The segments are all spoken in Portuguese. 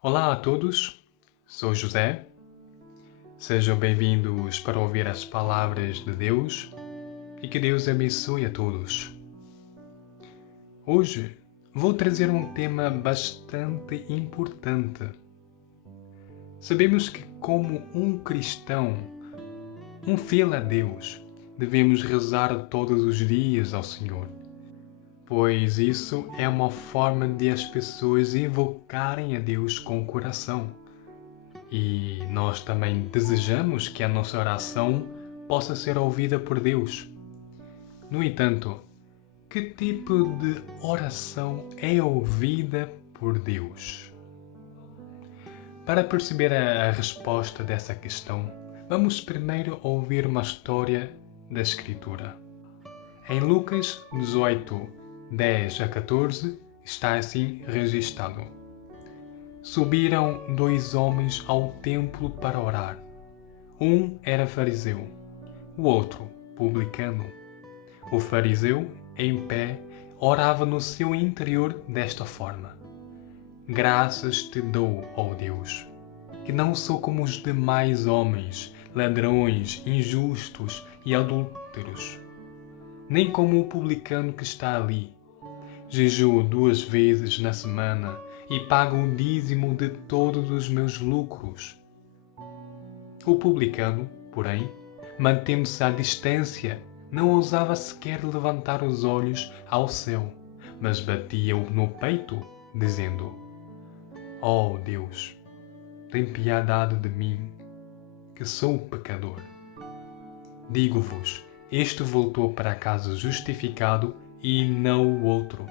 Olá a todos, sou José. Sejam bem-vindos para ouvir as palavras de Deus e que Deus abençoe a todos. Hoje vou trazer um tema bastante importante. Sabemos que, como um cristão, um fiel a Deus, devemos rezar todos os dias ao Senhor, pois isso é uma forma de as pessoas invocarem a Deus com o coração. E nós também desejamos que a nossa oração possa ser ouvida por Deus. No entanto, que tipo de oração é ouvida por Deus? Para perceber a resposta dessa questão, vamos primeiro ouvir uma história da Escritura. Em Lucas 18, 10 a 14, está assim registado. Subiram dois homens ao templo para orar. Um era fariseu, o outro publicano. O fariseu, em pé, orava no seu interior desta forma: Graças te dou, ó Deus, que não sou como os demais homens, ladrões, injustos e adúlteros, nem como o publicano que está ali. Jejuo 2 vezes na semana e pago o dízimo de todos os meus lucros. O publicano, porém, mantendo-se à distância, não ousava sequer levantar os olhos ao céu, mas batia-o no peito, dizendo: Ó Deus, tem piedade de mim, que sou pecador. Digo-vos, este voltou para casa justificado e não o outro,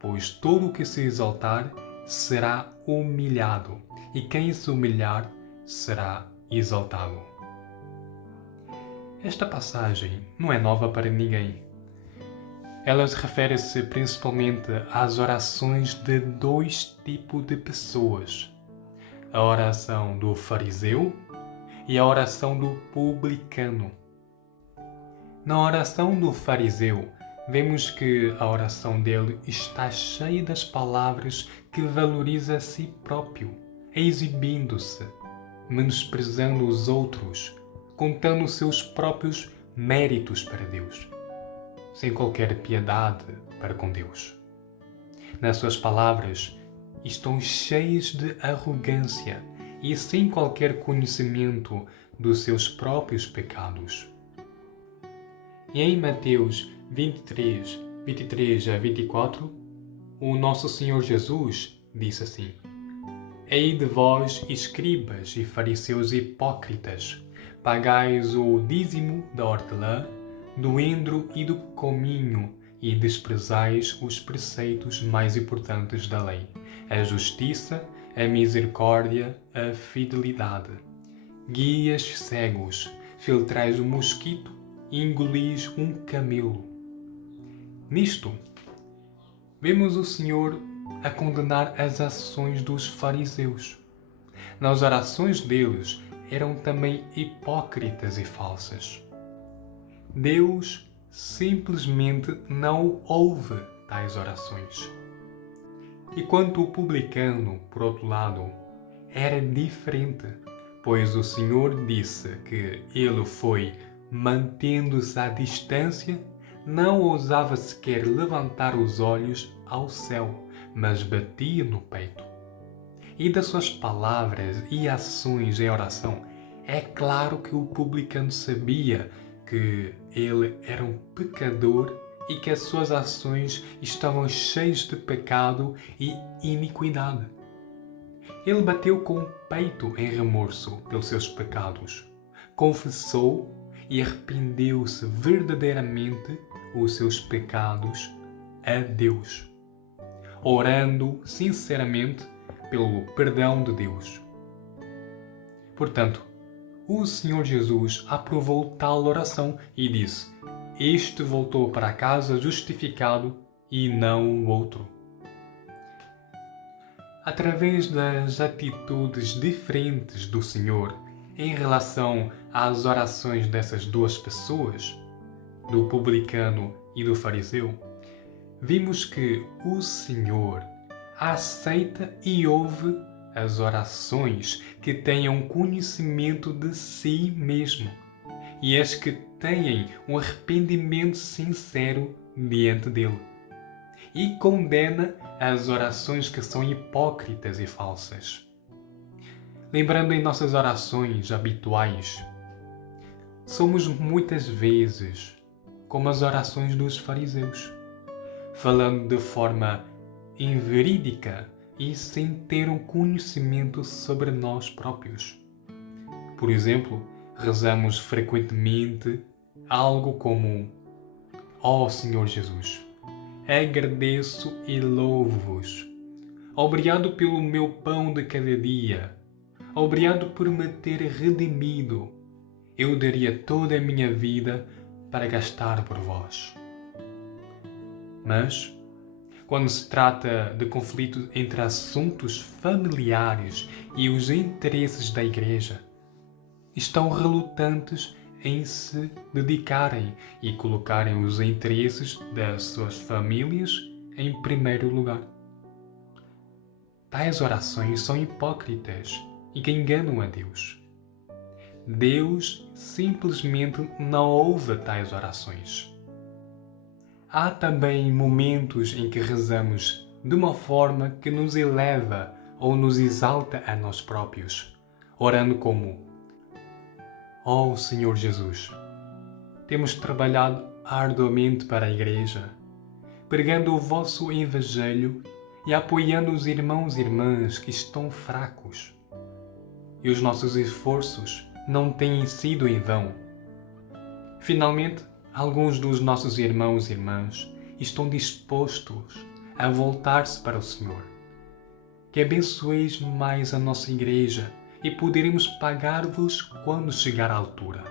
pois todo o que se exaltar será humilhado, e quem se humilhar será exaltado. Esta passagem não é nova para ninguém. Ela refere-se principalmente às orações de dois tipos de pessoas: a oração do fariseu e a oração do publicano. Na oração do fariseu, vemos que a oração dele está cheia das palavras que valoriza a si próprio, exibindo-se, menosprezando os outros, contando os seus próprios méritos para Deus, sem qualquer piedade para com Deus. Nas suas palavras, estão cheias de arrogância e sem qualquer conhecimento dos seus próprios pecados. E em Mateus 23, 23 a 24, o nosso Senhor Jesus disse assim: Ei de vós, escribas e fariseus hipócritas, pagais o dízimo da hortelã, do endro e do cominho, e desprezais os preceitos mais importantes da lei: a justiça, a misericórdia, a fidelidade. Guias cegos, filtrais o mosquito e engolis um camelo. Nisto, vemos o Senhor a condenar as ações dos fariseus. Nas orações deles eram também hipócritas e falsas. Deus simplesmente não ouve tais orações. E quanto o publicano, por outro lado, era diferente, pois o Senhor disse que ele foi mantendo-se à distância, não ousava sequer levantar os olhos ao céu, mas batia no peito. E das suas palavras e ações em oração, é claro que o publicano sabia que ele era um pecador e que as suas ações estavam cheias de pecado e iniquidade. Ele bateu com o peito em remorso pelos seus pecados, confessou e arrependeu-se verdadeiramente os seus pecados a Deus, orando sinceramente pelo perdão de Deus. Portanto, o Senhor Jesus aprovou tal oração e disse: Este voltou para casa justificado e não o outro. Através das atitudes diferentes do Senhor em relação às orações dessas duas pessoas, do publicano e do fariseu, vimos que o Senhor aceita e ouve as orações que tenham conhecimento de si mesmo e as que têm um arrependimento sincero diante dele. E condena as orações que são hipócritas e falsas. Lembrando em nossas orações habituais, somos muitas vezes como as orações dos fariseus, falando de forma inverídica e sem ter um conhecimento sobre nós próprios. Por exemplo, rezamos frequentemente algo como: Ó Senhor Jesus, agradeço e louvo-vos. Obrigado pelo meu pão de cada dia. Obrigado por me ter redimido. Eu daria toda a minha vida para gastar por vós. Mas, quando se trata de conflito entre assuntos familiares e os interesses da Igreja, estão relutantes em se dedicarem e colocarem os interesses das suas famílias em primeiro lugar. Tais orações são hipócritas e que enganam a Deus. Deus simplesmente não ouve tais orações. Há também momentos em que rezamos de uma forma que nos eleva ou nos exalta a nós próprios, orando como: Ó Senhor Jesus, temos trabalhado arduamente para a Igreja, pregando o vosso Evangelho e apoiando os irmãos e irmãs que estão fracos. E os nossos esforços não têm sido em vão. Finalmente, alguns dos nossos irmãos e irmãs estão dispostos a voltar-se para o Senhor. Que abençoeis mais a nossa Igreja e poderemos pagar-vos quando chegar à altura.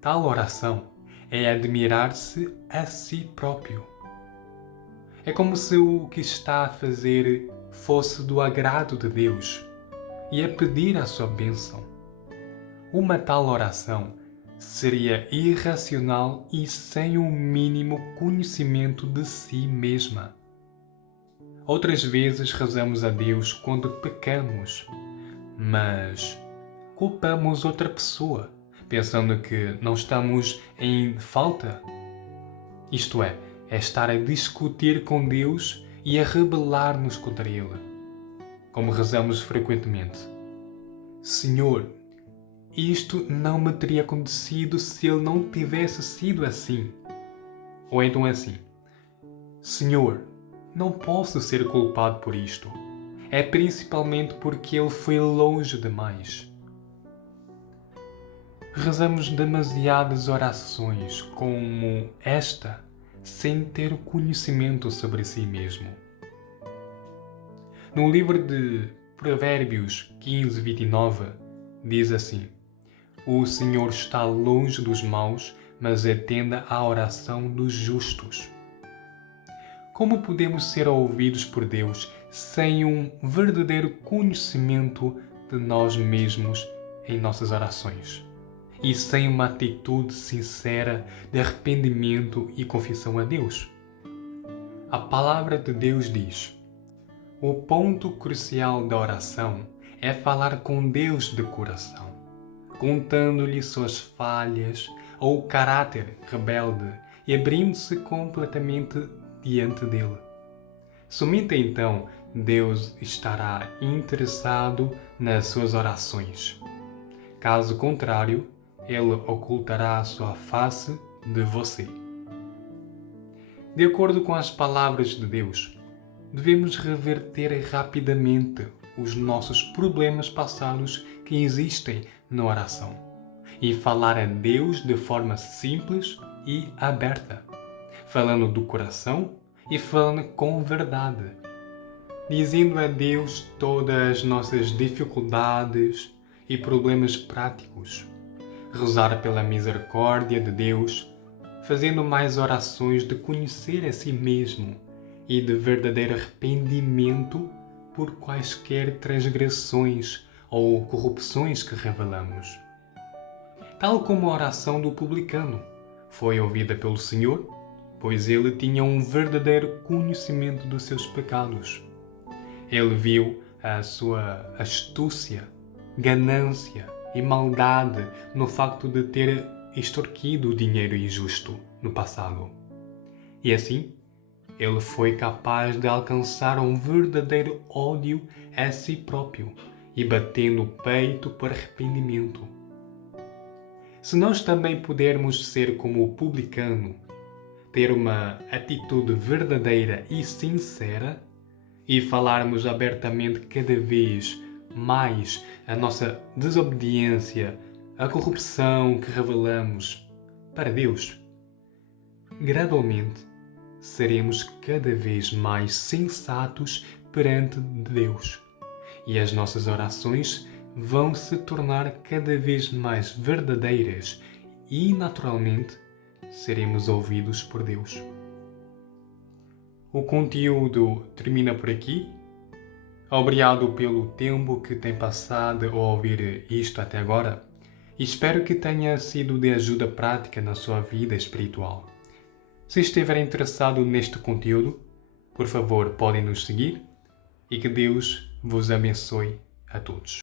Tal oração é admirar-se a si próprio. É como se o que está a fazer fosse do agrado de Deus e a pedir a sua bênção. Uma tal oração seria irracional e sem o mínimo conhecimento de si mesma. Outras vezes rezamos a Deus quando pecamos, mas culpamos outra pessoa, pensando que não estamos em falta. Isto é estar a discutir com Deus e a rebelar-nos contra Ele. Como rezamos frequentemente: Senhor, isto não me teria acontecido se Ele não tivesse sido assim. Ou então assim: Senhor, não posso ser culpado por isto. É principalmente porque Ele foi longe demais. Rezamos demasiadas orações como esta, sem ter conhecimento sobre si mesmo. No livro de Provérbios 15:29, diz assim: O Senhor está longe dos maus, mas atende à oração dos justos. Como podemos ser ouvidos por Deus sem um verdadeiro conhecimento de nós mesmos em nossas orações? E sem uma atitude sincera de arrependimento e confissão a Deus? A palavra de Deus diz: o ponto crucial da oração é falar com Deus de coração, contando-lhe suas falhas ou o caráter rebelde e abrindo-se completamente diante dele. Somente então Deus estará interessado nas suas orações. Caso contrário, Ele ocultará a sua face de você. De acordo com as palavras de Deus, devemos reverter rapidamente os nossos problemas passados que existem na oração e falar a Deus de forma simples e aberta, falando do coração e falando com verdade, dizendo a Deus todas as nossas dificuldades e problemas práticos, rezar pela misericórdia de Deus, fazendo mais orações de conhecer a si mesmo e de verdadeiro arrependimento por quaisquer transgressões ou corrupções que revelamos. Tal como a oração do publicano foi ouvida pelo Senhor, pois ele tinha um verdadeiro conhecimento dos seus pecados. Ele viu a sua astúcia, ganância e maldade no facto de ter extorquido o dinheiro injusto no passado. E assim, ele foi capaz de alcançar um verdadeiro ódio a si próprio e bater no peito por arrependimento. Se nós também pudermos ser como o publicano, ter uma atitude verdadeira e sincera e falarmos abertamente cada vez mais a nossa desobediência, a corrupção que revelamos para Deus, gradualmente seremos cada vez mais sensatos perante Deus e as nossas orações vão se tornar cada vez mais verdadeiras e, naturalmente, seremos ouvidos por Deus. O conteúdo termina por aqui. Obrigado pelo tempo que tem passado a ouvir isto até agora e espero que tenha sido de ajuda prática na sua vida espiritual. Se estiver interessado neste conteúdo, por favor, podem nos seguir e que Deus vos abençoe a todos.